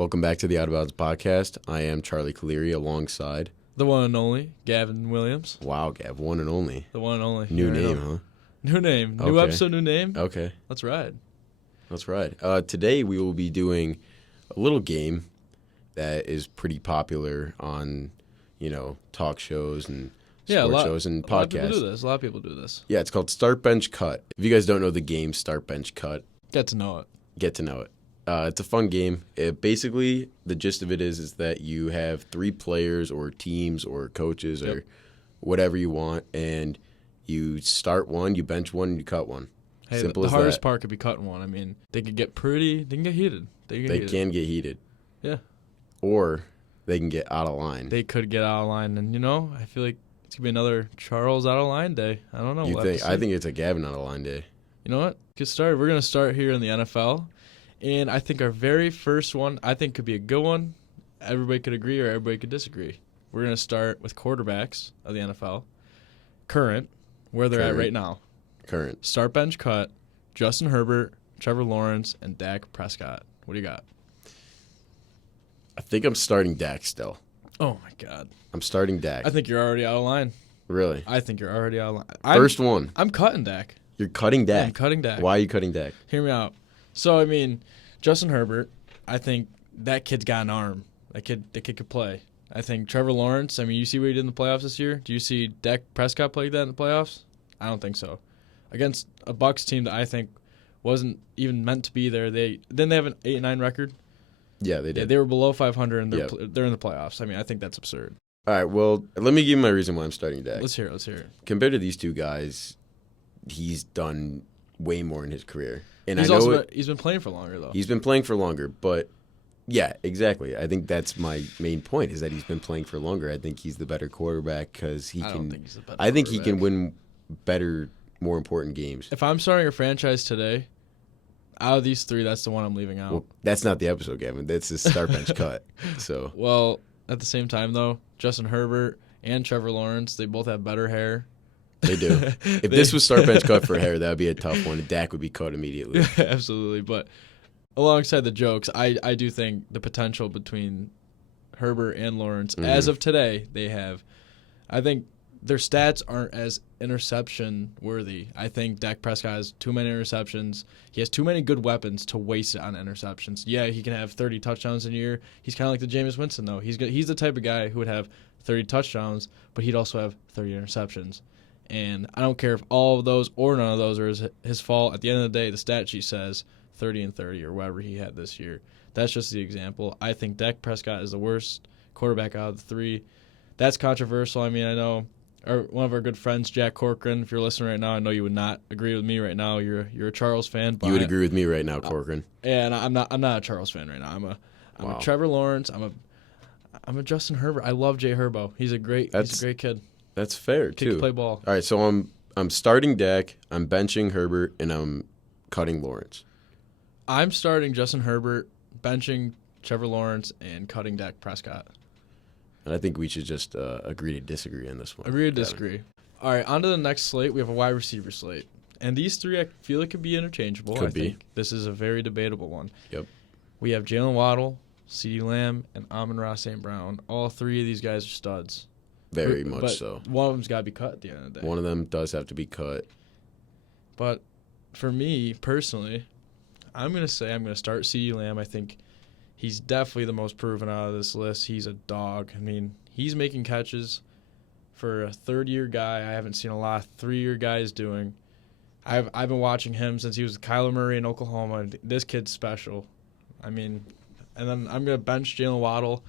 Welcome back to the Out of Bounds podcast. I am Charlie Caleri alongside The one and only Gavin Williams. Wow, Gav, one and only. The one and only. New name, huh? New name. New Okay. episode, new name. Okay, Let's ride. that's right. Today we will be doing a little game that is pretty popular on, talk shows and sports shows and A lot of people podcasts. do this. A lot of people do this. Yeah, it's called Start Bench Cut. If you guys don't know the game Start Bench Cut, Get to know it. get to know it. It's a fun game. Basically, the gist of it is that you have three players or teams or coaches or whatever you want, and you start one, you bench one, and you cut one. Hey, Simple the as hardest that. part could be cutting one. I mean, they can get heated. They can get heated. Yeah. Or they can get out of line. They could get out of line. And, I feel like it's going to be another Charles out of line day. I don't know. You We'll have think? to see. I think it's a Gavin out of line day. You know what? Get started. We're going to start here in the NFL. And I think our very first one, could be a good one. Everybody could agree or everybody could disagree. We're going to start with quarterbacks of the NFL. Current, where they're at right now. Current. Start bench cut, Justin Herbert, Trevor Lawrence, and Dak Prescott. What do you got? I think I'm starting Dak still. Oh, my God. I'm starting Dak. I think you're already out of line. Really? I think you're already out of line. First one. I'm cutting Dak. You're cutting Dak. I'm cutting Dak. Why are you cutting Dak? Hear me out. So, Justin Herbert, I think that kid's got an arm. That kid could play. I think Trevor Lawrence, you see what he did in the playoffs this year? Do you see Dak Prescott play that in the playoffs? I don't think so. Against a Bucs team that I think wasn't even meant to be there. They have an 8-9 record. Yeah, they did. Yeah, they were below 500 and they're in the playoffs. I think that's absurd. All right, well, let me give you my reason why I'm starting Dak. Let's hear it. Compared to these two guys, he's done way more in his career. And He's been playing for longer though. He's been playing for longer, but yeah, exactly. I think that's my main point is that he's been playing for longer. I think he's the better quarterback because he I can. don't think he's the better I think he can quarterback. win better, more important games. If I'm starting a franchise today, out of these three, that's the one I'm leaving out. Well, that's not the episode, Gavin. That's his start bench cut. So Well, at the same time, though, Justin Herbert and Trevor Lawrence, they both have better hair. they do. If this was start bench cut for hair, that would be a tough one. Dak would be cut immediately. Absolutely. But alongside the jokes, I do think the potential between Herbert and Lawrence, as of today, they have. I think their stats aren't as interception worthy. I think Dak Prescott has too many interceptions. He has too many good weapons to waste it on interceptions. Yeah, he can have 30 touchdowns in a year. He's kind of like the Jameis Winston, though. He's the type of guy who would have 30 touchdowns, but he'd also have 30 interceptions. And I don't care if all of those or none of those are his fault. At the end of the day, the stat sheet says 30 and 30 or whatever he had this year. That's just the example. I think Dak Prescott is the worst quarterback out of the three. That's controversial. I know one of our good friends, Jack Corcoran, if you're listening right now, I know you would not agree with me right now. You're a Charles fan. But You would agree with me right now, Corcoran. And I'm not a Charles fan right now. I'm Wow. a Trevor Lawrence. I'm a Justin Herbert. I love Jay Herbo. He's a great kid. That's fair, Kid too. can play ball. All right, so I'm starting Dak, I'm benching Herbert, and I'm cutting Lawrence. I'm starting Justin Herbert, benching Trevor Lawrence, and cutting Dak Prescott. And I think we should just agree to disagree on this one. Agree to Gavin. disagree. All right, on to the next slate. We have a wide receiver slate. And these three I feel like could be interchangeable. Could I be. think this is a very debatable one. Yep. We have Jalen Waddle, CeeDee Lamb, and Amon-Ra St. Brown. All three of these guys are studs. Very much But so. One of them's got to be cut at the end of the day. One of them does have to be cut. But for me, personally, I'm going to start CeeDee Lamb. I think he's definitely the most proven out of this list. He's a dog. He's making catches for a third-year guy. I haven't seen a lot of three-year guys doing. I've been watching him since he was with Kyler Murray in Oklahoma. This kid's special. And then I'm going to bench Jalen Waddle.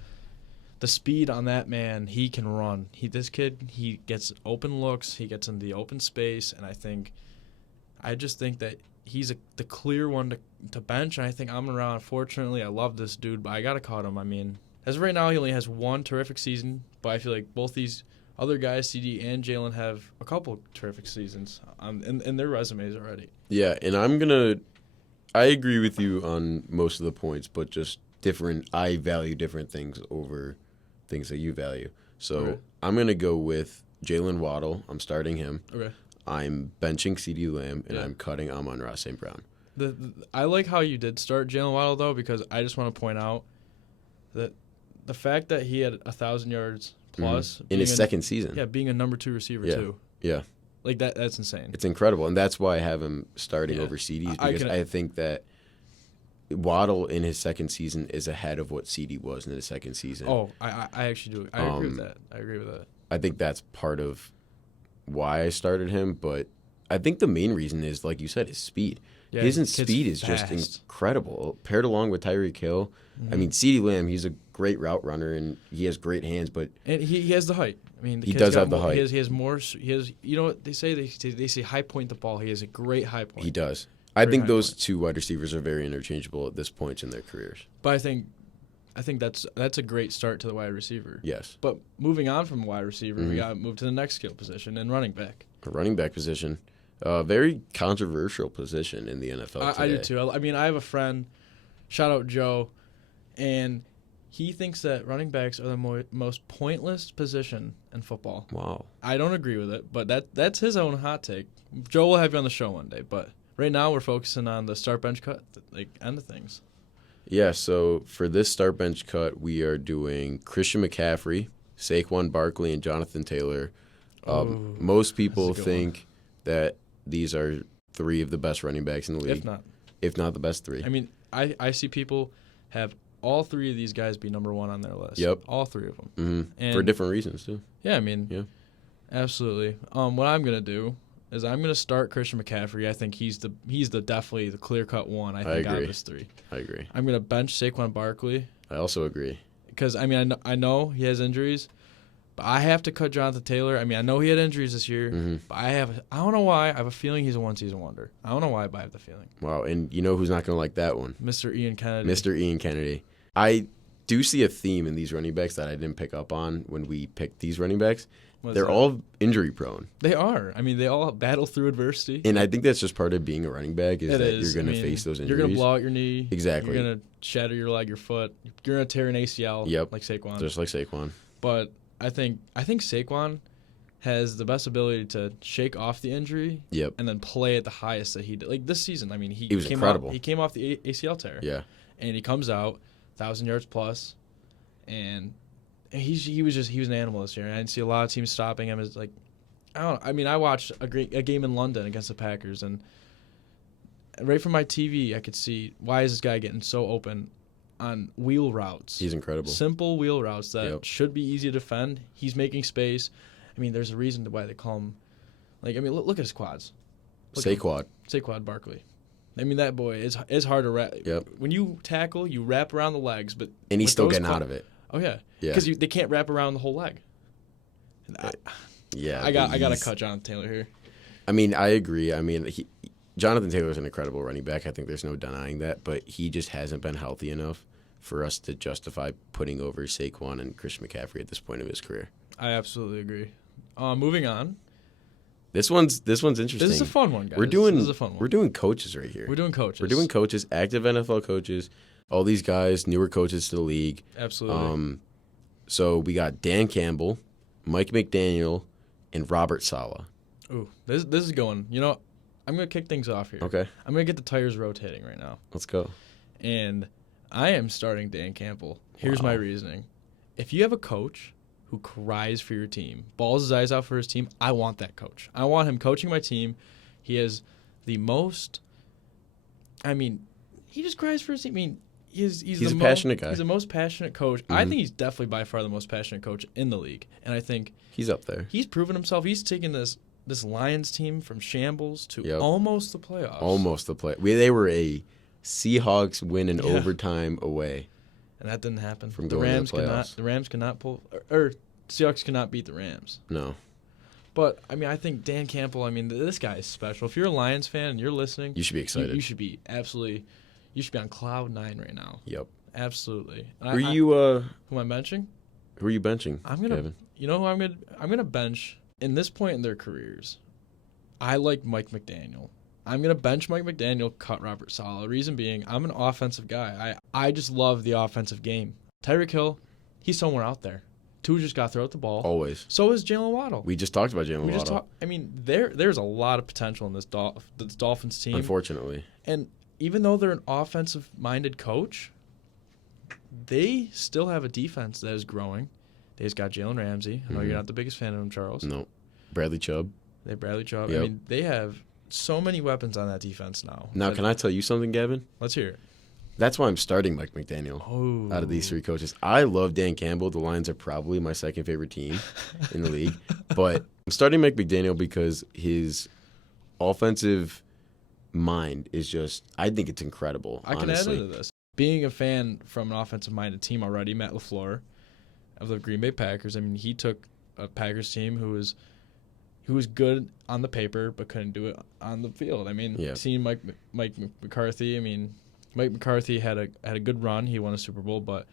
The speed on that man, he can run. This kid, he gets open looks. He gets into the open space, and I just think that he's the clear one to bench. And I think Amon-Ra, unfortunately, I love this dude, but I got to cut him. As of right now, he only has one terrific season, but I feel like both these other guys, CD and Jalen, have a couple terrific seasons in their resumes already. Yeah, and I agree with you on most of the points, but just I value different things over things that you value. So Okay. I'm going to go with Jalen Waddle. I'm starting him. Okay. I'm benching CeeDee Lamb, and Yeah. I'm cutting Amon-Ra St. Brown. I like how you did start Jalen Waddle, though, because I just want to point out the fact that he had 1,000 yards plus in his second season. Yeah, being a number 2 receiver too. Yeah. Like that's insane. It's incredible, and that's why I have him starting over CDs because I think that Waddle in his second season is ahead of what CD was in his second season. Oh, I actually do. I agree with that. I agree with that. I think that's part of why I started him, but I think the main reason is, like you said, his speed. Yeah, His speed is just incredible. Paired along with Tyreek Hill. I mean, CeeDee Lamb, he's a great route runner, and he has great hands, but... And he has the height. I mean, he does have the height. He has more... You know what they say? They say high point the ball. He has a great high point. He does. I think those two wide receivers are very interchangeable at this point in their careers. But I think that's a great start to the wide receiver. Yes. But moving on from wide receiver, we got to move to the next skill position and running back. A running back position. Very controversial position in the NFL today. I do too. I mean, I have a friend, shout out Joe, and he thinks that running backs are the most pointless position in football. Wow. I don't agree with it, but that's his own hot take. Joe will have you on the show one day, but right now we're focusing on the start bench cut, end of things. Yeah, so for this start bench cut, we are doing Christian McCaffrey, Saquon Barkley, and Jonathan Taylor. Most people think that these are 3 of the best running backs in the league. If not the best 3. I mean, I see people have all 3 of these guys be number 1 on their list. Yep. All 3 of them. Mm-hmm. For different reasons, too. Yeah, I mean, absolutely. What I'm going to do is I'm going to start Christian McCaffrey. I think he's definitely the clear-cut one, I think, out of this 3. I agree. I'm going to bench Saquon Barkley. I also agree. Because, I mean, I know he has injuries, but I have to cut Jonathan Taylor. I mean, I know he had injuries this year, but I don't know why. I have a feeling he's a one-season wonder. I don't know why, but I have the feeling. Wow, and you know who's not going to like that one? Mr. Ian Kennedy. Mr. Ian Kennedy. I do see a theme in these running backs that I didn't pick up on when we picked these running backs. They're all injury prone. They are. I mean, they all battle through adversity. And I think that's just part of being a running back is that you're going to face those injuries. You're going to blow out your knee. Exactly. You're going to shatter your leg, your foot. You're going to tear an ACL like Saquon. Just like Saquon. But I think Saquon has the best ability to shake off the injury and then play at the highest that he did. Like this season, I mean, he was incredible. He came off the ACL tear. Yeah. And he comes out 1,000 yards plus, and he was an animal this year. And I didn't see a lot of teams stopping him. It's like, I don't know. I mean, I watched a game in London against the Packers, and right from my TV, I could see why is this guy getting so open on wheel routes. He's incredible. Simple wheel routes that should be easy to defend. He's making space. I mean, there's a reason why they call him. Like, I mean, look at his quads. Saquon Barkley. I mean, that boy is hard to wrap. Yep. When you tackle, you wrap around the legs, and he's still getting out of it. Oh yeah. Because they can't wrap around the whole leg. I got to cut Jonathan Taylor here. I mean, I agree. I mean, Jonathan Taylor's an incredible running back. I think there's no denying that, but he just hasn't been healthy enough for us to justify putting over Saquon and Christian McCaffrey at this point of his career. I absolutely agree. Moving on. This one's interesting. This is a fun one, guys. This is a fun one. We're doing coaches right here. We're doing coaches. Active NFL coaches. All these guys, newer coaches to the league. Absolutely. So we got Dan Campbell, Mike McDaniel, and Robert Saleh. Ooh, this is going. You know, I'm going to kick things off here. Okay. I'm going to get the tires rotating right now. Let's go. And I am starting Dan Campbell. Here's my reasoning. If you have a coach who cries for your team, balls his eyes out for his team, I want that coach. I want him coaching my team. He has the most, I mean, he just cries for his team. I mean, he's a passionate guy. He's the most passionate coach. I think he's definitely by far the most passionate coach in the league. And I think he's up there. He's proven himself. He's taken this Lions team from shambles to almost the playoffs. They were a Seahawks win in overtime away. And that didn't happen. From the Rams cannot pull, or Seahawks cannot beat the Rams. No. But, I mean, I think Dan Campbell, I mean, this guy is special. If you're a Lions fan and you're listening, you should be excited. You should be on cloud 9 right now. Yep. Absolutely. Who am I benching? Who are you benching? Kevin? You know who I'm gonna bench in this point in their careers. I like Mike McDaniel. I'm going to bench Mike McDaniel, cut Robert Saleh. Reason being, I'm an offensive guy. I just love the offensive game. Tyreek Hill, he's somewhere out there. Tua just got to throw out the ball. Always. So is Jalen Waddle. We just talked about Jalen Waddle. I mean, there's a lot of potential in this Dolphins team. Unfortunately. And even though they're an offensive-minded coach, they still have a defense that is growing. They just got Jalen Ramsey. I know you're not the biggest fan of him, Charles. No. Bradley Chubb. They have Bradley Chubb. Yep. I mean, they have so many weapons on that defense now. Now, can I tell you something, Gavin? Let's hear it. That's why I'm starting Mike McDaniel out of these three coaches. I love Dan Campbell. The Lions are probably my second favorite team in the league. But I'm starting Mike McDaniel because his offensive mind is just, I think it's incredible, I can honestly. add into this. Being a fan from an offensive-minded team already, Matt LaFleur of the Green Bay Packers, I mean, he took a Packers team who was good on the paper but couldn't do it on the field. I mean, seeing Mike McCarthy, I mean, Mike McCarthy had a good run. He won a Super Bowl, but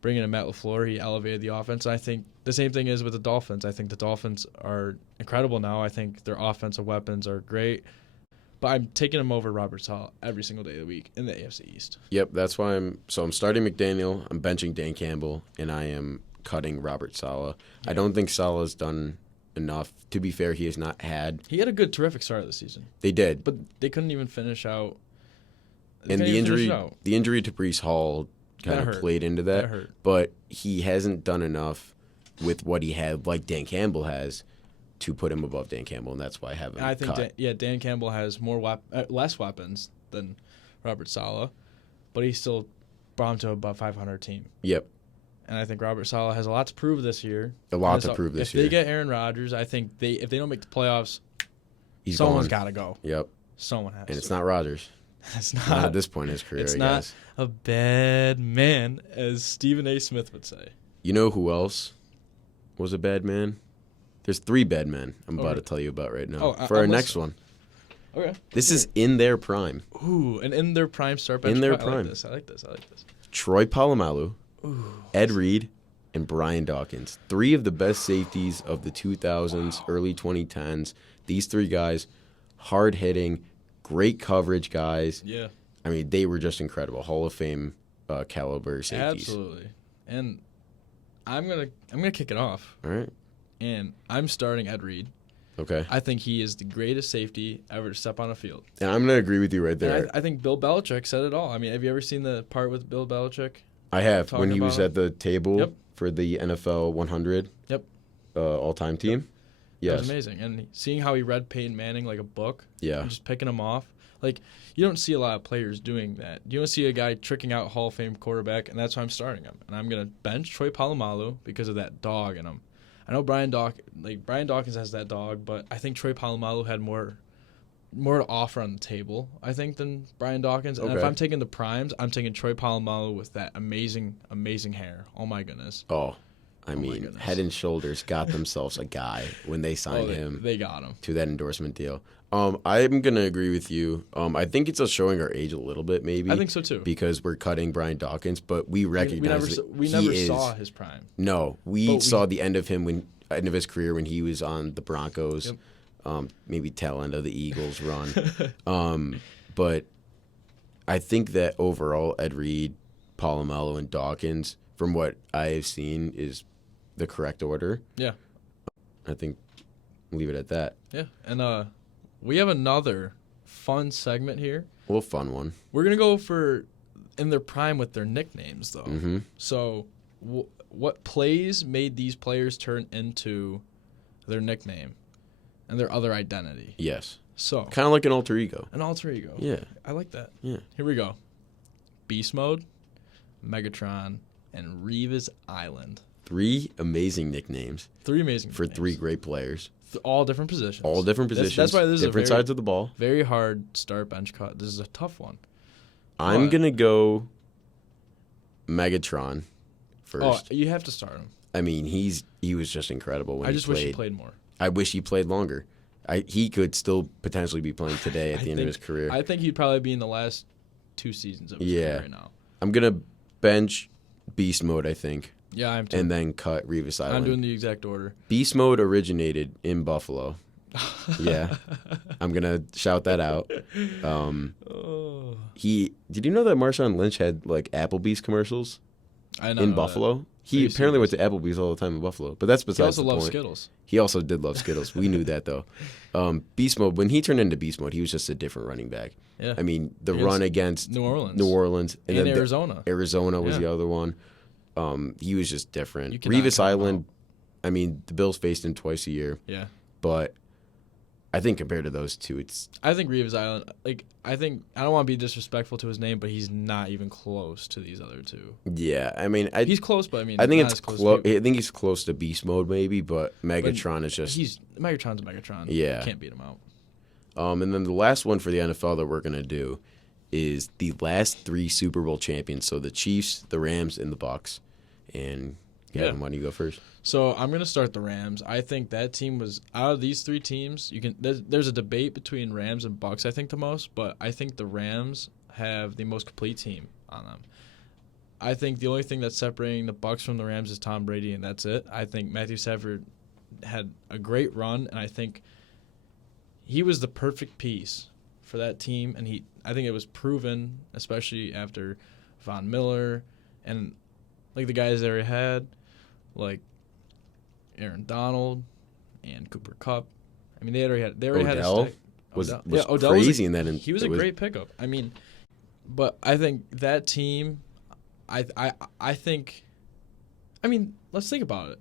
bringing in Matt LaFleur, he elevated the offense. I think the same thing is with the Dolphins. I think the Dolphins are incredible now. I think their offensive weapons are great. But I'm taking them over Robert Saleh every single day of the week in the AFC East. Yep, that's why I'm starting McDaniel, I'm benching Dan Campbell, and I am cutting Robert Saleh. Yeah. I don't think Saleh's done enough. To be fair, he has not had. He had a terrific start of the season. They did, but they couldn't even finish out. And the injury to Breece Hall kind of played into that. Hurt. But he hasn't done enough with what he had, like Dan Campbell has, to put him above Dan Campbell, and that's why I have him. I think Dan Campbell has less weapons than Robert Saleh, but he still brought him to above 500 team. Yep. And I think Robert Saleh has a lot to prove this year. If they get Aaron Rodgers, I think if they don't make the playoffs, someone's got to go. Yep. Someone has to. And it's not Rodgers. It's not at this point in his career. It's I not guess. A bad man, as Stephen A. Smith would say. You know who else was a bad man? There's 3 bad men I'm about to tell you about right now. For our next one. Okay. This is in their prime. Ooh, and in their prime start bench. In their prime. I like this. Troy Polamalu, Ed Reed, and Brian Dawkins. 3 of the best safeties of the 2000s, early 2010s. These 3 guys, hard-hitting, great coverage guys. Yeah. I mean, they were just incredible. Hall of Fame caliber safeties. Absolutely. And I'm gonna kick it off. All right. And I'm starting Ed Reed. Okay. I think he is the greatest safety ever to step on a field. And I'm going to agree with you right there. I think Bill Belichick said it all. I mean, have you ever seen the part with Bill Belichick? I have. When he was at the table for the NFL 100 all-time team. Yes. That was amazing. And seeing how he read Peyton Manning like a book. Yeah. And just picking him off. Like, you don't see a lot of players doing that. You don't see a guy tricking out Hall of Fame quarterback, and that's why I'm starting him. And I'm going to bench Troy Polamalu because of that dog in him. I know Brian Dawkins has that dog, but I think Troy Polamalu had more to offer on the table, I think, than Brian Dawkins. And if I'm taking the primes, I'm taking Troy Polamalu with that amazing, amazing hair. Oh, my goodness. I mean, Head and Shoulders got themselves a guy when they signed him. They got him. To that endorsement deal. I'm going to agree with you. I think it's us showing our age a little bit, maybe. I think so, too. Because we're cutting Brian Dawkins, but we recognize we never saw his prime. No, we saw the end of him end of his career when he was on the Broncos, maybe tail end of the Eagles run. But I think that overall, Ed Reed, Polamalu, and Dawkins, from what I have seen, is the correct order. Yeah. I think leave it at that. Yeah. And we have another fun segment here. Well, fun one. We're going to go for in their prime with their nicknames, though. Mm-hmm. So what plays made these players turn into their nickname and their other identity? Yes. So kind of like an alter ego. An alter ego. Yeah. I like that. Yeah. Here we go. Beast Mode, Megatron, and Revis Island. 3 amazing nicknames. 3 amazing for nicknames. 3 great players. All different positions. All different positions. That's why this is different sides of the ball. Very hard start bench cut. This is a tough one. I'm going to go Megatron first. Oh, you have to start him. I mean, he was just incredible when he played. I just wish he played more. I wish he played longer. He could still potentially be playing today at the end of his career. I think he'd probably be in the last 2 seasons of his career right now. I'm going to bench Beast Mode, I think. Yeah, I'm too. And then cut Revis Island. I'm doing the exact order. Beast Mode originated in Buffalo. Yeah. I'm going to shout that out. Did you know that Marshawn Lynch had like Applebee's commercials in Buffalo? That. He apparently went to Applebee's all the time in Buffalo, but that's besides the point. He also loved Skittles. He also did love Skittles. We knew that, though. Beast Mode, when he turned into Beast Mode, he was just a different running back. Yeah. I mean, the run against New Orleans. And then Arizona. Arizona was the other one. He was just different. You cannot Revis count him Island, I mean, the Bills faced him twice a year, Yeah. but I think compared to those two, it's I think Reeves Island, I don't want to be disrespectful to his name, but he's not even close to these other two. yeah. I mean, He's close, but I think not it's as close. close. I think he's close to beast mode maybe, but Megatron is just Megatron's a Megatron. Yeah. You can't beat him out. And then the last one for the NFL that we're gonna do is the last 3 Super Bowl champions. So the Chiefs, the Rams, and the Bucs. And Gavin, why don't you go first? So I'm gonna start the Rams. I think that team was out of these 3 teams. There's a debate between Rams and Bucs. I think the most, but I think the Rams have the most complete team on them. I think the only thing that's separating the Bucs from the Rams is Tom Brady, and that's it. I think Matthew Stafford had a great run, and I think he was the perfect piece for that team. And I think it was proven, especially after Von Miller and like the guys that he had, like Aaron Donald and Cooper Kupp. I mean, they already had Odell a stick. was Odell crazy in that. He was a great pickup. I mean, but I think that team, I think, I mean, let's think about it.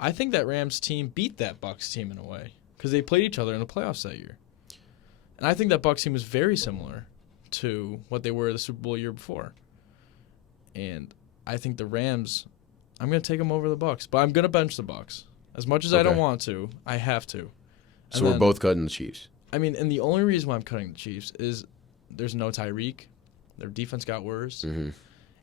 I think that Rams team beat that Bucs team in a way because they played each other in the playoffs that year. And I think that Bucs team was very similar to what they were the Super Bowl year before. And I think the Rams, I'm going to take them over the Bucs, but I'm going to bench the Bucs. As much as I don't want to, I have to. So we're both cutting the Chiefs. I mean, and the only reason why I'm cutting the Chiefs is there's no Tyreek. Their defense got worse. Mm-hmm.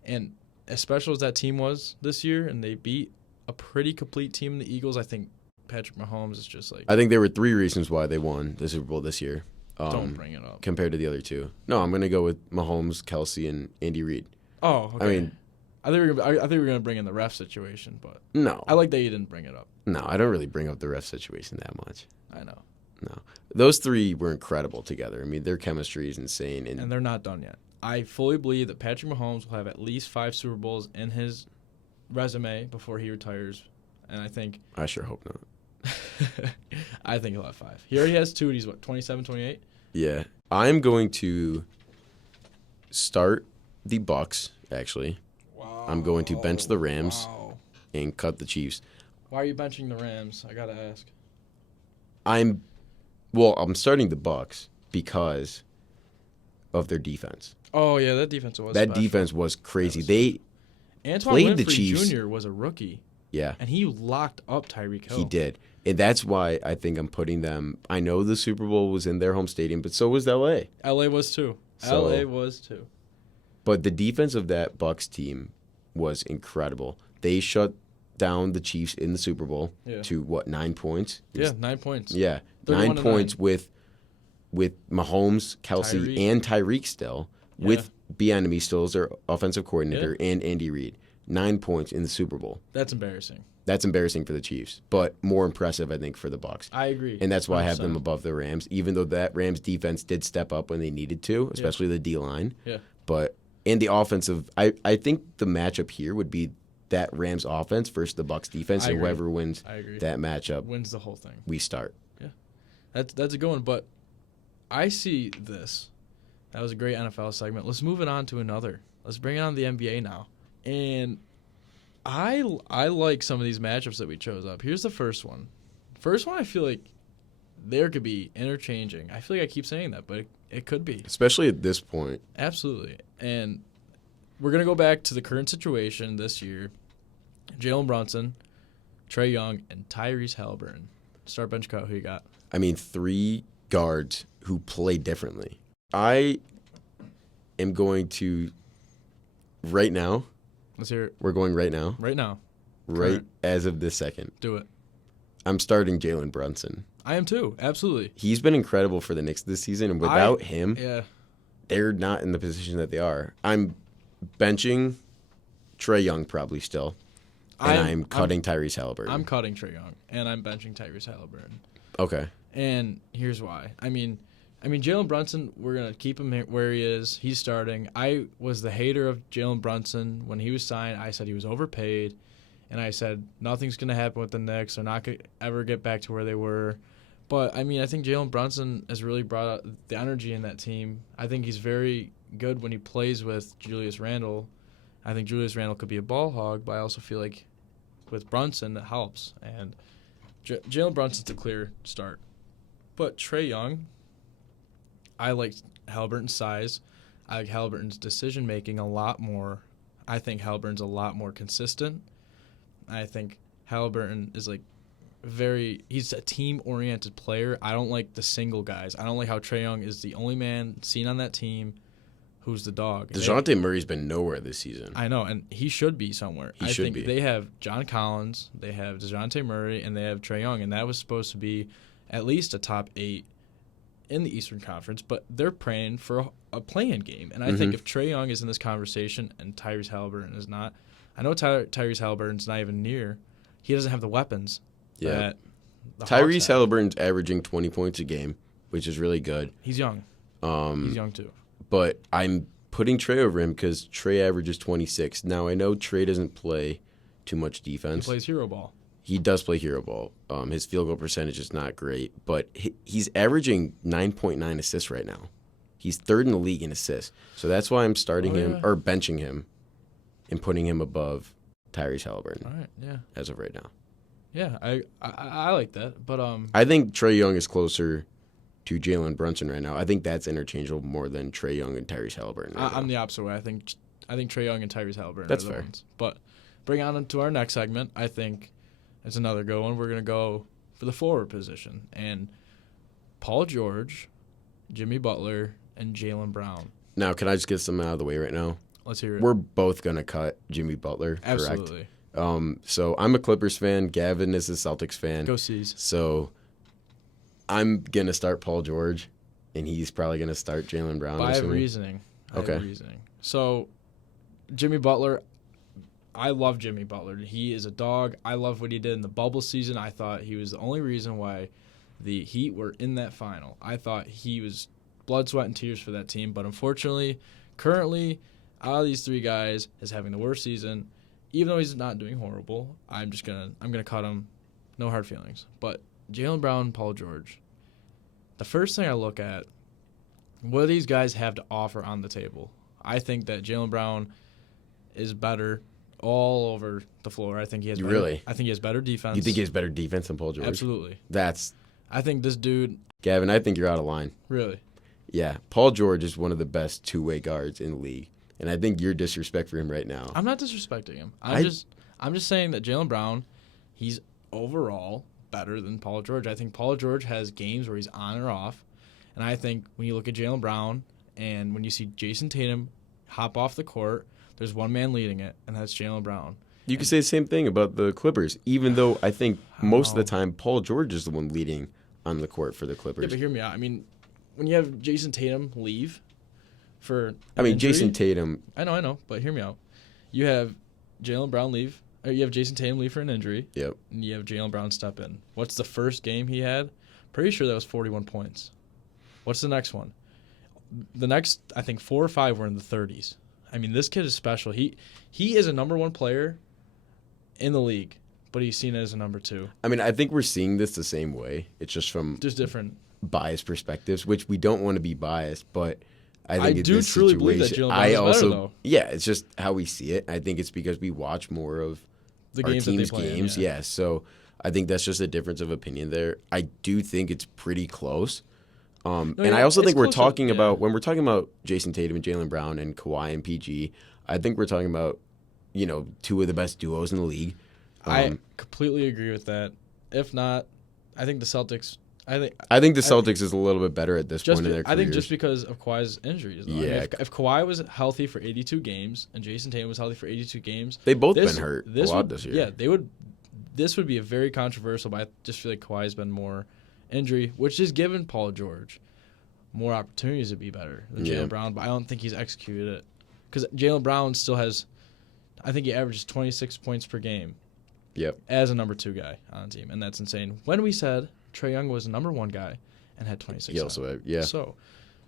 And as special as that team was this year, and they beat a pretty complete team in the Eagles, I think Patrick Mahomes is just like... I think there were 3 reasons why they won the Super Bowl this year. Don't bring it up. Compared to the other 2. No, I'm going to go with Mahomes, Kelsey, and Andy Reid. Oh, okay. I mean... I think we were going to bring in the ref situation, but... No. I like that you didn't bring it up. No, I don't really bring up the ref situation that much. I know. No. Those 3 were incredible together. I mean, their chemistry is insane. And they're not done yet. I fully believe that Patrick Mahomes will have at least 5 Super Bowls in his resume before he retires. And I think... I sure hope not. I think he'll have 5. He already has 2, and he's, 27, 28? Yeah. I'm going to start the Bucs, actually. Wow. I'm going to bench the Rams and cut the Chiefs. Why are you benching the Rams? I got to ask. I'm starting the Bucs because of their defense. Oh, yeah, that defense was That special. defense was crazy. Antoine played Winfrey the Chiefs. Jr. was a rookie. Yeah. And he locked up Tyreek Hill. He did. And that's why I think I'm putting them. I know the Super Bowl was in their home stadium, but so was L.A. L.A. was too. But the defense of that Bucs team was incredible. They shut down the Chiefs in the Super Bowl to 9 points? Yeah, 9 points. Yeah, 9 points with Mahomes, Kelsey, Tyreek. and Tyreek still, with Bieniemy still as their offensive coordinator, and Andy Reid. 9 points in the Super Bowl. That's embarrassing. That's embarrassing for the Chiefs, but more impressive, I think, for the Bucs. I agree. And that's why 100%. I have them 100%. above the Rams, even though that Rams defense did step up when they needed to, especially the D-line. Yeah. But in the offensive, I think the matchup here would be that Rams offense versus the Bucs defense, and whoever wins that matchup wins the whole thing. We start. Yeah. That's a good one, but I see this. That was a great NFL segment. Let's move it on to another. Let's bring it on the NBA now. And I like some of these matchups that we chose up. Here's the first one. First one, I feel like there could be interchanging. I feel like I keep saying that, but it could be. Especially at this point. Absolutely. And we're going to go back to the current situation this year. Jalen Brunson, Trae Young, and Tyrese Halliburton. Start bench cut. Who you got? I mean, 3 guards who play differently. I am going to, right now. Let's hear it. We're going right now. Right now. Right Current. as of this second. Do it. I'm starting Jalen Brunson. I am too. Absolutely. He's been incredible for the Knicks this season, and without him, they're not in the position that they are. I'm benching Trae Young probably still, and I'm cutting Tyrese Halliburton. I'm cutting Trae Young, and I'm benching Tyrese Halliburton. Okay. And here's why. I mean, Jalen Brunson, we're going to keep him where he is. He's starting. I was the hater of Jalen Brunson. When he was signed, I said he was overpaid. And I said, nothing's going to happen with the Knicks. They're not going to ever get back to where they were. But, I mean, I think Jalen Brunson has really brought out the energy in that team. I think he's very good when he plays with Julius Randle. I think Julius Randle could be a ball hog, but I also feel like with Brunson, it helps. And Jalen Brunson's the clear start. But Trae Young, I like Halliburton's size. I like Halliburton's decision-making a lot more. I think Halliburton's a lot more consistent. I think Halliburton is he's a team-oriented player. I don't like the single guys. I don't like how Trae Young is the only man seen on that team who's the dog. DeJounte Murray's been nowhere this season. I know, and he should be somewhere. I think they have John Collins, they have DeJounte Murray, and they have Trae Young, and that was supposed to be at least a top 8 in the Eastern Conference, but they're praying for a play-in game. And I think if Trae Young is in this conversation and Tyrese Halliburton is not, I know Tyrese Halliburton's not even near. He doesn't have the weapons. Yeah. Tyrese Halliburton's averaging 20 points a game, which is really good. He's young. He's young too. But I'm putting Trae over him because Trae averages 26. Now, I know Trae doesn't play too much defense. He plays hero ball. He does play hero ball. His field goal percentage is not great, but he's averaging 9.9 assists right now. He's third in the league in assists. So that's why I'm starting him or benching him and putting him above Tyrese Halliburton. All right, yeah. As of right now. Yeah, I like that, but I think Trae Young is closer to Jalen Brunson right now. I think that's interchangeable more than Trae Young and Tyrese Halliburton. I'm the opposite way. I think Trae Young and Tyrese Halliburton that's are the fair. ones. But bring on to our next segment. I think it's another good one. We're gonna go for the forward position and Paul George, Jimmy Butler, and Jaylen Brown. Now, can I just get something out of the way right now? Let's hear it. We're both gonna cut Jimmy Butler. Absolutely. Correct? So I'm a Clippers fan. Gavin is a Celtics fan. Go C's. So I'm going to start Paul George, and he's probably going to start Jaylen Brown. I have reasoning. So Jimmy Butler, I love Jimmy Butler. He is a dog. I love what he did in the bubble season. I thought he was the only reason why the Heat were in that final. I thought he was blood, sweat, and tears for that team. But unfortunately, currently, out of these 3 guys, is having the worst season. Even though he's not doing horrible, I'm gonna cut him. No hard feelings. But Jaylen Brown, Paul George. The first thing I look at, what do these guys have to offer on the table? I think that Jaylen Brown is better all over the floor. I think he has better, Really? I think he has better defense. You think he has better defense than Paul George? Absolutely. I think this dude. Gavin, I think you're out of line. Really? Yeah. Paul George is one of the best two-way guards in the league. And I think you're disrespect for him right now. I'm not disrespecting him. I'm just saying that Jaylen Brown, he's overall better than Paul George. I think Paul George has games where he's on or off. And I think when you look at Jaylen Brown and when you see Jason Tatum hop off the court, there's one man leading it, and that's Jaylen Brown. You could say the same thing about the Clippers, even though I think most of the time Paul George is the one leading on the court for the Clippers. Yeah, but hear me out. I mean, when you have Jason Tatum leave for injury, Jason Tatum. I know, but hear me out. You have Jaylen Brown leave, or you have Jason Tatum leave for an injury. Yep. And you have Jaylen Brown step in. What's the first game he had? Pretty sure that was 41 points. What's the next one? The next, I think, 4 or 5 were in the 30s. I mean, this kid is special. He is a number 1 player in the league, but he's seen as a number 2. I mean, I think we're seeing this the same way. It's just from different biased perspectives, which we don't want to be biased, but I think I do truly believe that Jaylen Brown is better, though. Yeah, it's just how we see it. I think it's because we watch more of the our games team's that they play games. in, Yeah, so I think that's just a difference of opinion there. I do think it's pretty close. I also think we're talking about, when we're talking about Jason Tatum and Jaylen Brown and Kawhi and PG, I think we're talking about, 2 of the best duos in the league. I completely agree with that. If not, I think the Celtics. I think the Celtics is a little bit better at this point in their careers. I think just because of Kawhi's injuries. Though. Yeah. I mean, if Kawhi was healthy for 82 games and Jason Tatum was healthy for 82 games, they've both been hurt a lot this year. Yeah, they would. This would be a very controversial, but I just feel like Kawhi's been more injury, which has given Paul George more opportunities to be better than Jaylen Brown. But I don't think he's executed it because Jaylen Brown still has. I think he averages 26 points per game. Yep. As a number 2 guy on the team, and that's insane. When we said Trae Young was a number 1 guy and had 26. He also, yeah. So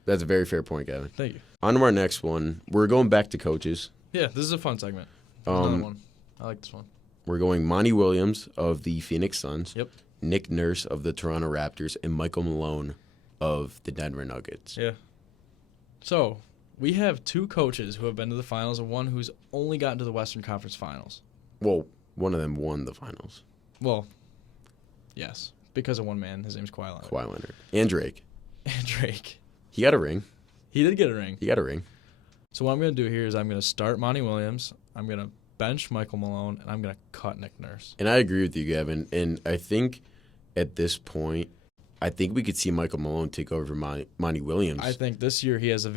that's a very fair point, Gavin. Thank you. On to our next one. We're going back to coaches. Yeah, this is a fun segment. Another one. I like this one. We're going Monty Williams of the Phoenix Suns. Yep. Nick Nurse of the Toronto Raptors, and Michael Malone of the Denver Nuggets. Yeah. So we have two coaches who have been to the finals and one who's only gotten to the Western Conference Finals. Well, one of them won the finals. Well, yes, because of one man. His name's Kawhi Leonard. Kawhi Leonard. And Drake. And Drake. He got a ring. He did get a ring. He got a ring. So what I'm going to do here is I'm going to start Monty Williams. I'm going to bench Michael Malone, and I'm going to cut Nick Nurse. And I agree with you, Gavin. And I think at this point, I think we could see Michael Malone take over Monty Williams. I think this year he has a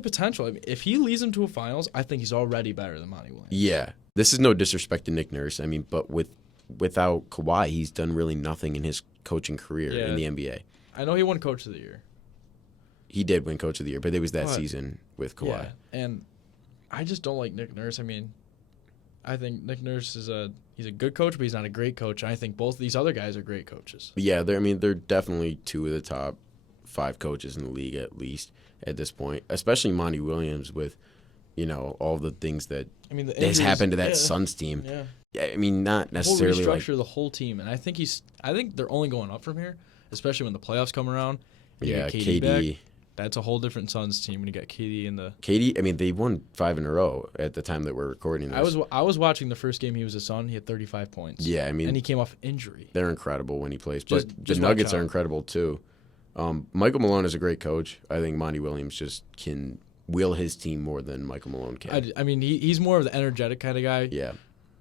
potential. I mean, if he leads him to a finals, I think he's already better than Monty Williams. Yeah. This is no disrespect to Nick Nurse. I mean, but without Kawhi, he's done really nothing in his coaching career in the NBA. I know he won Coach of the Year. He did win Coach of the Year, but it was that season with Kawhi. Yeah, and I just don't like Nick Nurse. I mean, I think Nick Nurse he's a good coach, but he's not a great coach. I think both these other guys are great coaches. Yeah, they're definitely two of the top 5 coaches in the league at least at this point, especially Monty Williams with, all the things that has happened to that Suns team. Yeah. Yeah, I mean, not necessarily whole restructure the whole team, and I think they're only going up from here, especially when the playoffs come around. Yeah, KD. Back, that's a whole different Suns team when you got KD in the. KD, I mean, they won 5 in a row at the time that we're recording this. I was watching the first game he was a Sun. He had 35 points. Yeah, I mean, and he came off injury. They're incredible when he plays, but the Nuggets are incredible too. Michael Malone is a great coach. I think Monty Williams just can wheel his team more than Michael Malone can. I mean, he's more of the energetic kind of guy. Yeah.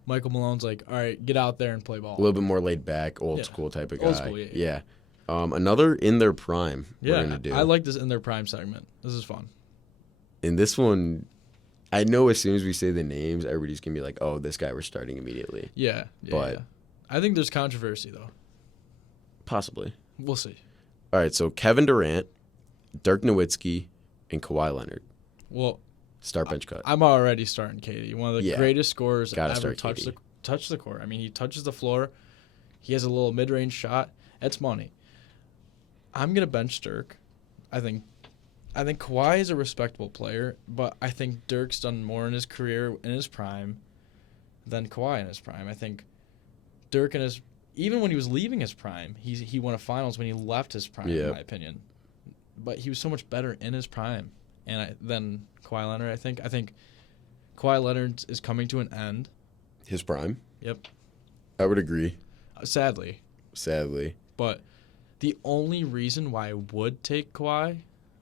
Michael Malone's like, all right, get out there and play ball. A little bit more laid back, old school type of guy. Old school, yeah. Another in their prime we're going to do. I like this in their prime segment. This is fun. In this one, I know as soon as we say the names, everybody's going to be like, oh, this guy we're starting immediately. Yeah. I think there's controversy, though. Possibly. We'll see. All right, so Kevin Durant, Dirk Nowitzki, and Kawhi Leonard. Well, start bench cut. I'm already starting KD, one of the greatest scorers ever touch the court. I mean, he touches the floor. He has a little mid-range shot. It's money. I'm gonna bench Dirk. I think Kawhi is a respectable player, but I think Dirk's done more in his career in his prime than Kawhi in his prime. I think Dirk even when he was leaving his prime, he won a finals when he left his prime, in my opinion. But he was so much better in his prime than Kawhi Leonard, I think. I think Kawhi Leonard is coming to an end. His prime? Yep. I would agree. Sadly. But the only reason why I would take Kawhi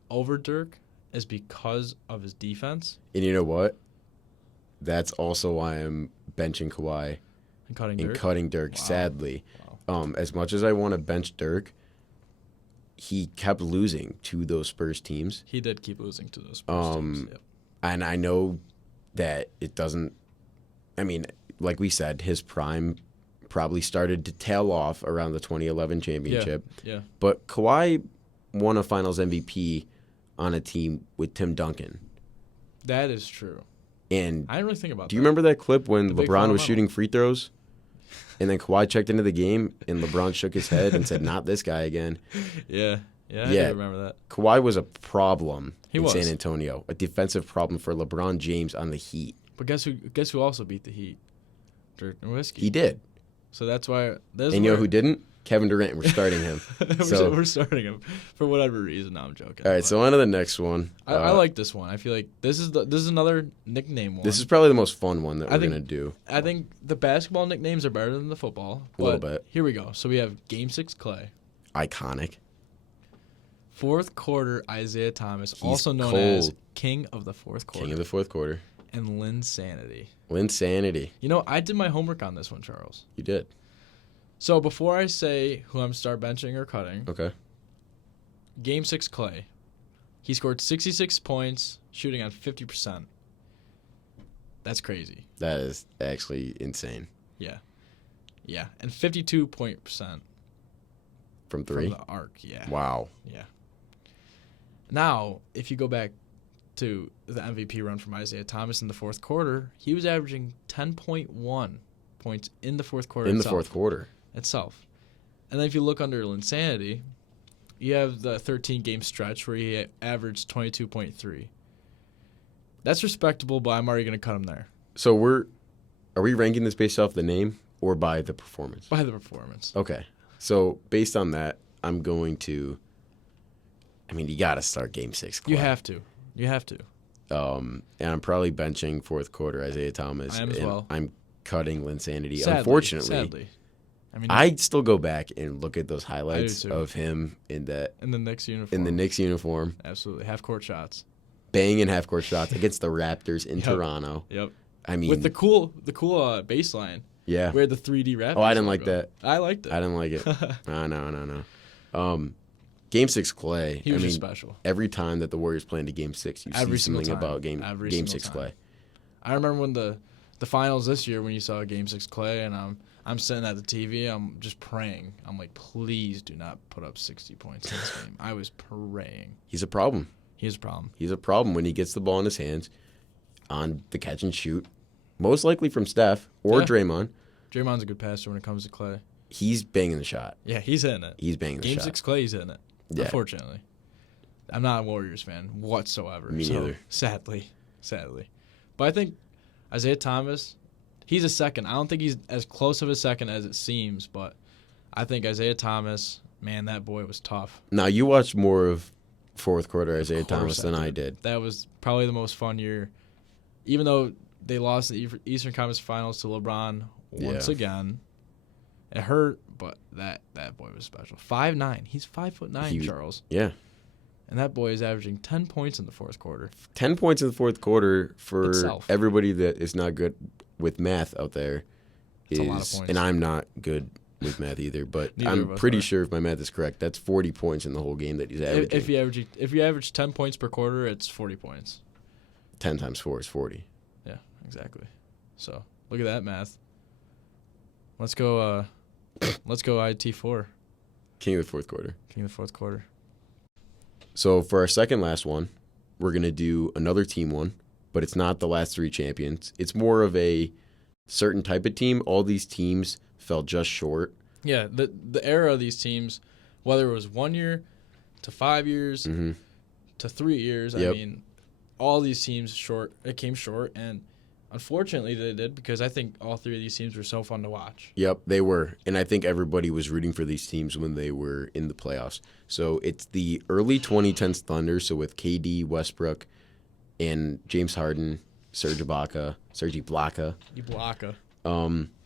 over Dirk is because of his defense. And you know what? That's also why I'm benching Kawhi and cutting Dirk. Wow. Sadly. Wow. As much as I want to bench Dirk, he kept losing to those Spurs teams. He did keep losing to those Spurs teams. Yep. And I know that it doesn't. I mean, like we said, his prime probably started to tail off around the 2011 championship. Yeah. But Kawhi won a Finals MVP on a team with Tim Duncan. That is true. And I didn't really think about that. Do you remember that clip when LeBron was shooting free throws? And then Kawhi checked into the game, and LeBron shook his head and said, "Not this guy again." Yeah, I do remember that. Kawhi was a problem in was. San Antonio, a defensive problem for LeBron James on the Heat. But guess who also beat the Heat? Dirk Nowitzki. He did. So that's why. And you know who didn't? Kevin Durant. We're starting him. We're starting him for whatever reason. No, I'm joking. All right, so on to the next one. I like this one. I feel like this is another nickname one. This is probably the most fun one that we're going to do. I think the basketball nicknames are better than the football. A little bit. Here we go. So we have Game 6 Clay. Iconic. Fourth quarter Isaiah Thomas, also known as King of the Fourth Quarter. King of the Fourth Quarter. And Linsanity. Linsanity. You know, I did my homework on this one, Charles. You did. So before I say who I'm start benching or cutting, okay. Game 6 Clay. He scored 66 points, shooting on 50%. That's crazy. That is actually insane. Yeah. And 52% from three? From the arc, yeah. Wow. Yeah. Now, if you go back to the MVP run from Isaiah Thomas in the fourth quarter, he was averaging 10.1 points in the fourth quarter the fourth quarter. Itself. And then if you look under Linsanity, you have the 13-game stretch where he averaged 22.3. That's respectable, but I'm already going to cut him there. So are we ranking this based off the name or by the performance? By the performance. Okay. So based on that, I'm going to. I mean, you got to start Game 6. Clay. You have to. You have to. And I'm probably benching fourth quarter Isaiah Thomas. I am as and well. I'm cutting Linsanity. Sadly, Unfortunately, sadly. I mean, I'd still go back and look at those highlights too. of him in the Knicks uniform. Knicks uniform, Absolutely. Half-court shots. banging half-court shots against the Raptors in Toronto. Yep. I mean, With the cool baseline. yeah. Where the 3D Raptors. Oh, I didn't like that. I liked it. I didn't like it. No. Game 6 Clay. He was I mean, just special. every time that the Warriors play into Game 6, you Every see single something time. about Game Every 6 single time. Clay. I remember when the finals this year when you saw Game 6 Clay, and I'm sitting at the TV. I'm just praying. I'm like, please do not put up 60 points in this game. I was praying. He's a problem. He's a problem. He's a problem when he gets the ball in his hands on the catch and shoot, most likely from Steph or Yeah. Draymond. Draymond's a good passer when it comes to Clay. He's banging the shot. Yeah, he's hitting it. He's banging the Game shot. 6 Clay, he's hitting it. Yeah. Unfortunately. I'm not a Warriors fan whatsoever. Me neither. Sadly. But I think Isaiah Thomas, he's a second. I don't think he's as close of a second as it seems, but I think Isaiah Thomas, man, that boy was tough. Now, you watched more of fourth quarter Isaiah Of course Thomas than I did. That was probably the most fun year. Even though they lost the Eastern Conference Finals to LeBron once again, it hurt, but that boy was special. 5'9". He's 5'9", Charles. Yeah. And that boy is averaging 10 points in the fourth quarter. 10 points in the fourth quarter for Itself. everybody that is not good with math out there It's is, a lot of points. and I'm not good with math either, but Neither of I'm us pretty are. sure if my math is correct, that's 40 points in the whole game that he's averaging. If you average 10 points per quarter, it's 40 points. 10 times 4 is 40. Yeah, exactly. So look at that math. Let's go. Let's go. IT4. King of the fourth quarter. King of the fourth quarter. So for our second last one, we're going to do another team one, but it's not the last three champions. It's more of a certain type of team. All these teams fell just short. Yeah, the era of these teams, whether it was 1 year to 5 years to 3 years, I Yep. mean, all these teams came short, and unfortunately they did because I think all three of these teams were so fun to watch. Yep, they were. And I think everybody was rooting for these teams when they were in the playoffs. So it's the early 2010s Thunder, so with KD, Westbrook, and James Harden, Serge Ibaka. Ibaka.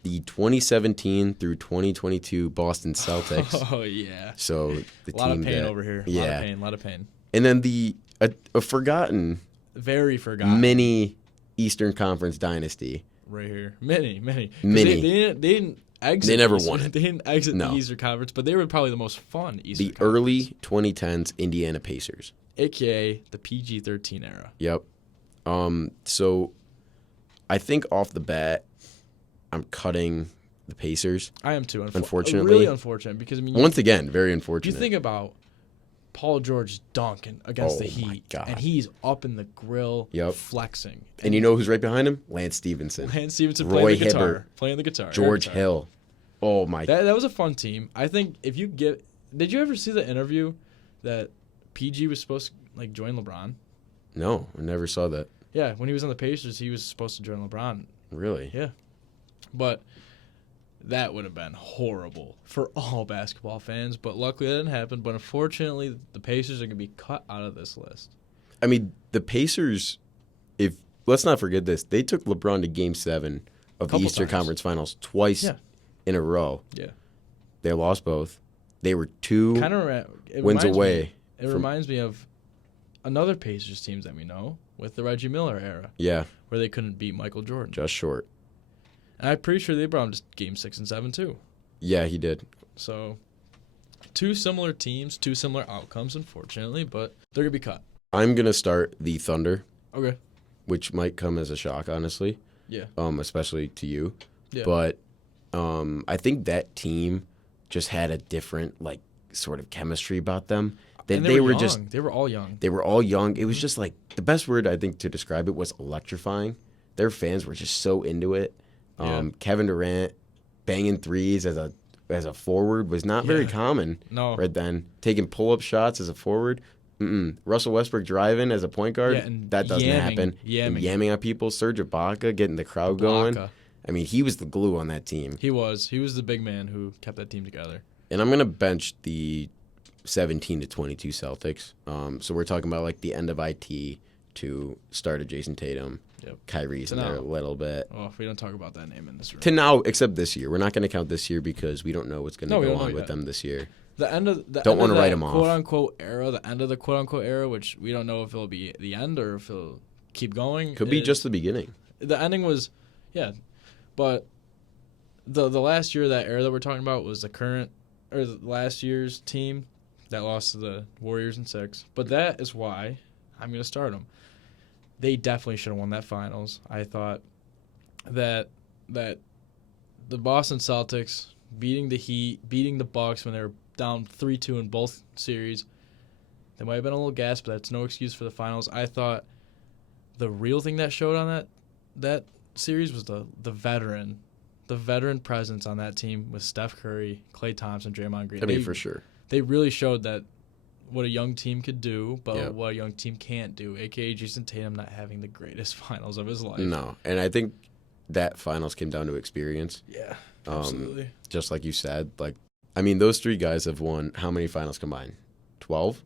The 2017 through 2022 Boston Celtics. Oh, yeah. So the A lot team of pain that, over here. Yeah. A lot of pain. And then a forgotten Very forgotten. mini Eastern Conference dynasty. Right here. Many. 'Cause Many. They didn't exit. They never the won Eastern- it. They didn't exit No. the Eastern Conference, but they were probably the most fun Eastern The Conference. early 2010s Indiana Pacers. AKA the PG-13 era. Yep. So I think off the bat, I'm cutting the Pacers. I am too. Unfortunately. Really unfortunate because, I mean, Once again, very you unfortunate. think about Paul George dunking against the Oh, my Heat, God. and he's up in the grill Yep. flexing. And you know who's right behind him? Lance Stevenson. Lance Stevenson Roy playing the guitar. Hibbert. Playing the guitar. George air guitar. Hill. Oh, my. That was a fun team. I think if you get... Did you ever see the interview that PG was supposed to join LeBron? No, I never saw that. Yeah, when he was on the Pacers, he was supposed to join LeBron. Really? Yeah. But that would have been horrible for all basketball fans. But luckily that didn't happen. But unfortunately, the Pacers are going to be cut out of this list. I mean, the Pacers, let's not forget this, they took LeBron to Game 7 of the Couple Eastern times. Conference Finals twice in a row. Yeah. They lost both. They were two Kind of wins away. It reminds me of another Pacers team that we know with the Reggie Miller era, Yeah, where they couldn't beat Michael Jordan. just short. And I'm pretty sure they brought him to Game 6 and 7 too. Yeah, he did. So, two similar teams, two similar outcomes, unfortunately, but they're going to be cut. I'm going to start the Thunder, Okay. which might come as a shock, honestly, Yeah. especially to you. Yeah. But I think that team just had a different, sort of chemistry about them. And They were young. just They were all young. They were all young. It was just the best word I think to describe it was electrifying. Their fans were just so into it. Yeah. Kevin Durant banging threes as a forward was not very common No. right then. Taking pull-up shots as a forward. Russell Westbrook driving as a point guard. Yeah, and that doesn't happen. And yamming on people. Serge Ibaka getting the crowd going. Ibaka. I mean, he was the glue on that team. He was the big man who kept that team together. And I'm going to bench the 17 to 22 Celtics. So we're talking about the end of IT, to started Jason Tatum. Yep. Kyrie's in there a little bit. Oh, we don't talk about that name in this room. To now, except this year. We're not going to count this year because we don't know what's going to go on with yet. them this year. The end of the don't want to write them off. Quote unquote era, the end of the quote unquote era, which we don't know if it'll be the end or if it'll keep going. Could be just the beginning. The ending was, yeah, but the last year of that era that we're talking about was the last year's team that lost to the Warriors in 6. But that is why I'm going to start them. They definitely should have won that finals. I thought that the Boston Celtics beating the Heat, beating the Bucks when they were down 3-2 in both series, they might have been a little gassed, but that's no excuse for the finals. I thought the real thing that showed on that series was the veteran presence on that team with Steph Curry, Klay Thompson, Draymond Green. For sure. They really showed that what a young team could do, but what a young team can't do, a.k.a. Jason Tatum not having the greatest finals of his life. No, and I think that finals came down to experience. Yeah, absolutely. Just like you said, those 3 guys have won how many finals combined? 12?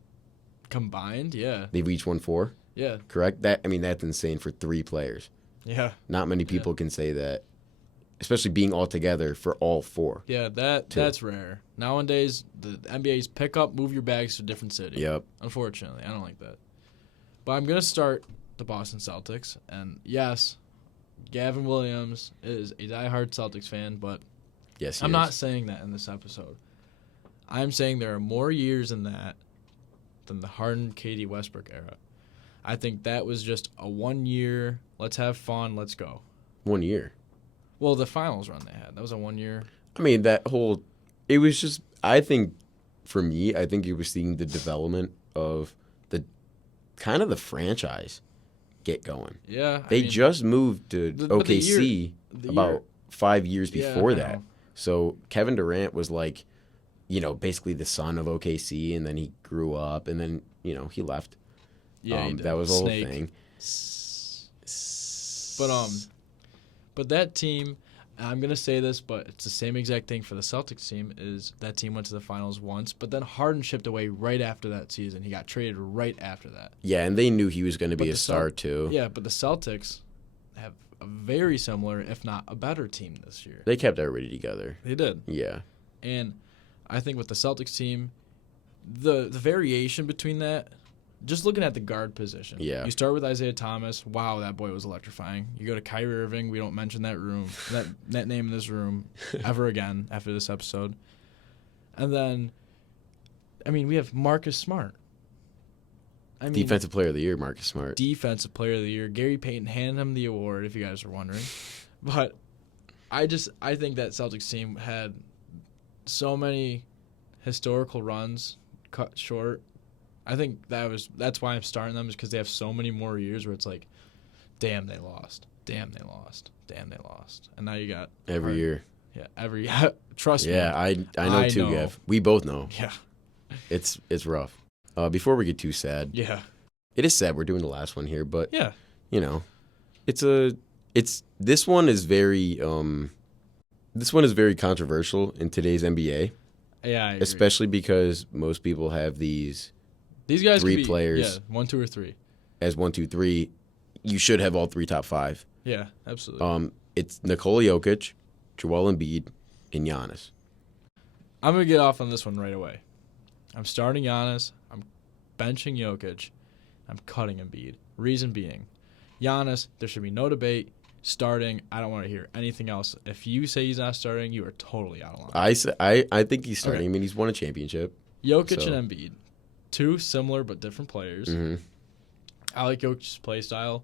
Combined, yeah. They've each won 4? Yeah. Correct? That's insane for 3 players. Yeah. Not many people can say that, especially being all together for all 4. Yeah, that's rare. Nowadays, the NBA's pick up, move your bags to a different city. Yep. Unfortunately, I don't like that. But I'm going to start the Boston Celtics. And yes, Gavin Williams is a diehard Celtics fan, but yes, I'm not saying that in this episode. I'm saying there are more years in that than the Harden, KD, Westbrook era. I think that was just a 1 year, let's have fun, let's go. 1 year. Well, the finals run they had, that was a 1 year. It was just, I think, for me, I think you were seeing the development of the franchise get going. Yeah. They just moved to OKC about 5 years before that. So Kevin Durant was basically the son of OKC, and then he grew up, and then, he left. Yeah, that was the whole thing. But that team, I'm going to say this, but it's the same exact thing for the Celtics team, is that team went to the finals once, but then Harden shipped away right after that season. He got traded right after that. Yeah, and they knew he was going to be a star too. Yeah, but the Celtics have a very similar, if not a better team this year. They kept everybody together. They did. Yeah. And I think with the Celtics team, the variation between that, just looking at the guard position. Yeah. You start with Isaiah Thomas. Wow, that boy was electrifying. You go to Kyrie Irving. We don't mention that name in this room ever again after this episode. And then, we have Marcus Smart. Defensive Player of the Year, Marcus Smart. Defensive Player of the Year. Gary Payton handed him the award, if you guys are wondering. But I think that Celtics team had so many historical runs cut short. I think that's why I'm starting them, is because they have so many more years where it's like, damn, they lost. Damn, they lost. Damn, they lost. And now you got every year. Yeah, trust me. Yeah, I know too, Gav. We both know. Yeah. It's rough. Before we get too sad. Yeah. It is sad we're doing the last one here, but yeah. This one is very controversial in today's NBA. Yeah, I agree. Especially because most people have these guys 3 players. Yeah, 1, 2, or 3. As 1, 2, 3, you should have all 3 top 5. Yeah, absolutely. It's Nikola Jokic, Joel Embiid, and Giannis. I'm gonna get off on this one right away. I'm starting Giannis. I'm benching Jokic. I'm cutting Embiid. Reason being, Giannis, there should be no debate. Starting, I don't want to hear anything else. If you say he's not starting, you are totally out of line. I think he's starting. Okay. He's won a championship. Jokic and Embiid, 2 similar but different players. Mm-hmm. I like Jokic's play style.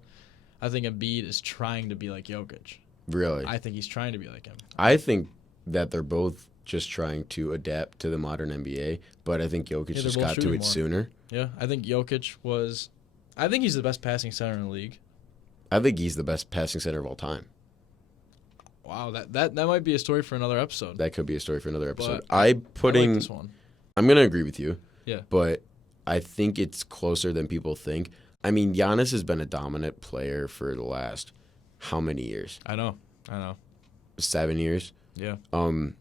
I think Embiid is trying to be like Jokic. Really? I think he's trying to be like him. I think that they're both just trying to adapt to the modern NBA, but I think Jokic just got to it sooner. Yeah, I think Jokic I think he's the best passing center in the league. I think he's the best passing center of all time. Wow, that might be a story for another episode. That could be a story for another episode. I like this one. I'm going to agree with you. Yeah. But I think it's closer than people think. Giannis has been a dominant player for the last how many years? I know. 7 years? Yeah. And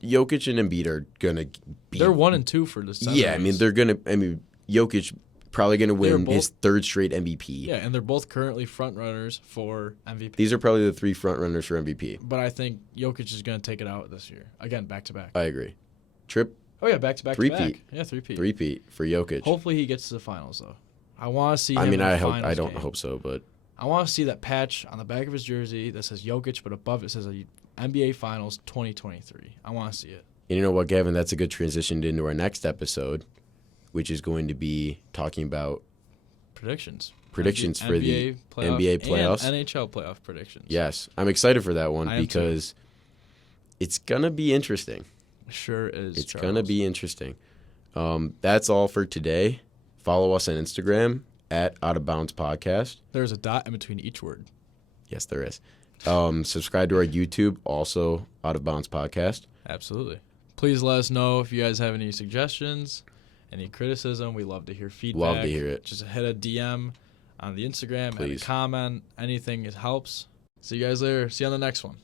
Jokic and Embiid are going to be... They're 1 and 2 for the center. Yeah, they're going to... Jokic probably going to win both- his third straight MVP. Yeah, and they're both currently front runners for MVP. These are probably the 3 front runners for MVP. But I think Jokic is going to take it out this year. Again, back-to-back. I agree. Trip Oh, yeah, back-to-back. Three-peat. Yeah, three-peat. Three-peat for Jokic. Hopefully he gets to the finals, though. I want to see him I mean, in the I hope. finals I don't game. hope so, but I want to see that patch on the back of his jersey that says Jokic, but above it says NBA Finals 2023. I want to see it. and you know what, Gavin? That's a good transition into our next episode, which is going to be talking about Predictions for the NBA playoffs. and NHL playoff predictions. Yes, I'm excited for that one I am too. because it's gonna be interesting. Sure is. It's Charles. gonna be interesting. That's all for today. Follow us on Instagram at Out of Bounds Podcast. There's a dot in between each word. Yes, there is. Subscribe to our YouTube, also Out of Bounds Podcast. Absolutely. Please let us know if you guys have any suggestions, any criticism. We love to hear feedback. Love to hear it. Just hit a DM on the Instagram, Please. add a comment. Anything it helps. See you guys later. See you on the next one.